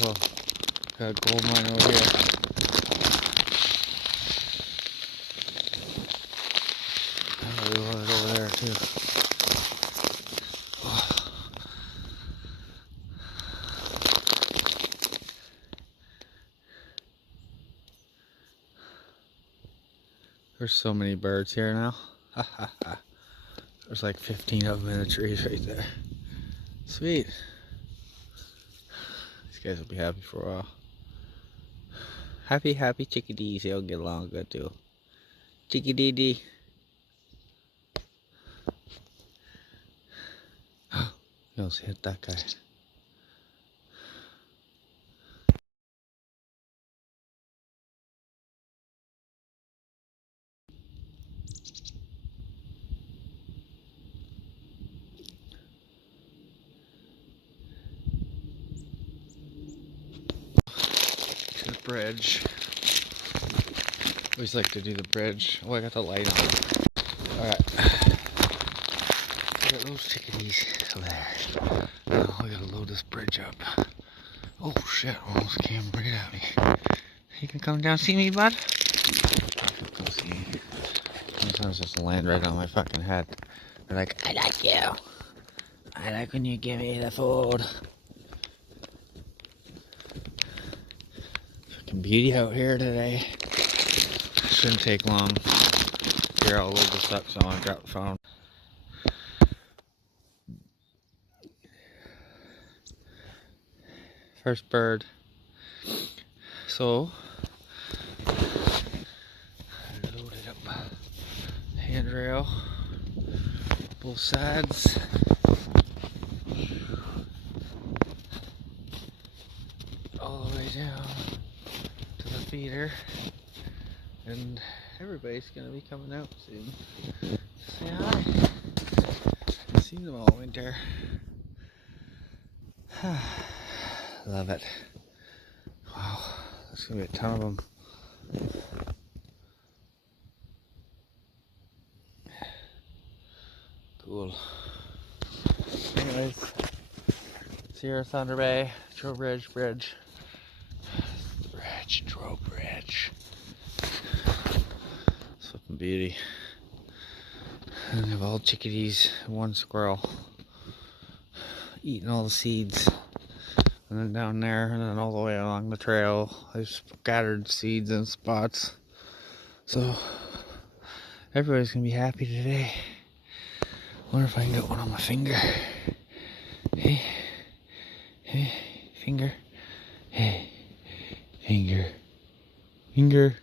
Oh, got a gold mine over here. Oh, we want it over there too. There's so many birds here now. There's like 15 of them in the trees right there. Sweet. These guys will be happy for a while. Happy chickadees. They'll get along good too. Chickadee. You almost hit that guy. To the bridge. Always like to do the bridge. Oh, I got the light on. Alright. Look at those chickadees over there. Now I gotta load this bridge up. Oh shit, almost came right at me. You can come down and see me, bud? Come see me. Sometimes just land right on my fucking head. They're like, I like you. I like when you give me the food. Fucking beauty out here today. Shouldn't take long. Here, I'll load this up so I got the phone. First bird. So, I loaded up handrail, both sides. All the way down to the feeder. And everybody's gonna be coming out soon. Say hi. I've seen them all winter. Love it. Wow, there's gonna be a ton of them. Cool. Anyways, Sierra Thunder Bay, Trowbridge Bridge. Trowbridge. Something beauty. And they have all chickadees, one squirrel eating all the seeds. And then down there, and then all the way along the trail, there's scattered seeds in spots. So everybody's gonna be happy today. Wonder if I can get one on my finger. Hey, finger. Hey, finger.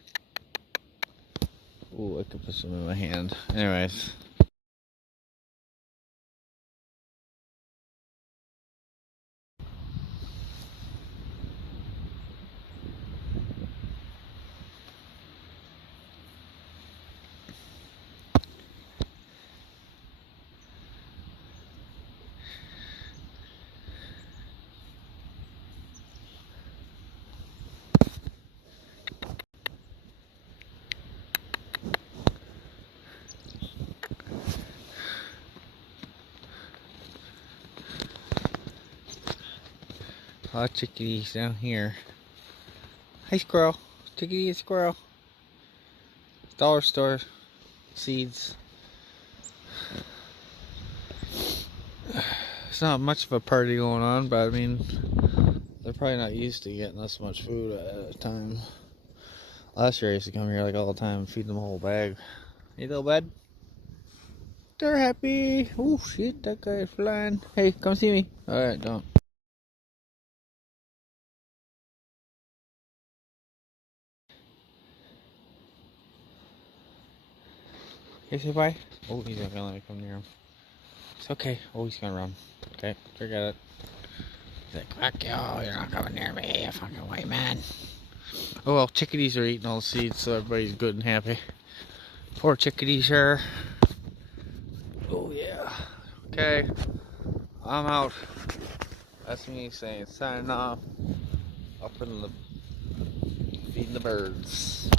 Oh, I could put some in my hand. Anyways. A lot of chickadees down here. Hi squirrel. Chickadee and squirrel. Dollar store seeds. It's not much of a party going on, but I mean, they're probably not used to getting this much food at a time. Last year I used to come here like all the time and feed them a whole bag. Hey little bud. They're happy. Oh shit, that guy is flying. Hey, come see me. Alright, don't. Hey, say bye. Oh, he's not gonna let me come near him. It's okay. Oh, he's gonna run. Okay, forget it. He's like, fuck you, you're not coming near me, you fucking white man. Oh well, chickadees are eating all the seeds, so everybody's good and happy. Poor chickadees here. Oh yeah. Okay, I'm out. That's me saying signing off. Up in the feeding the birds.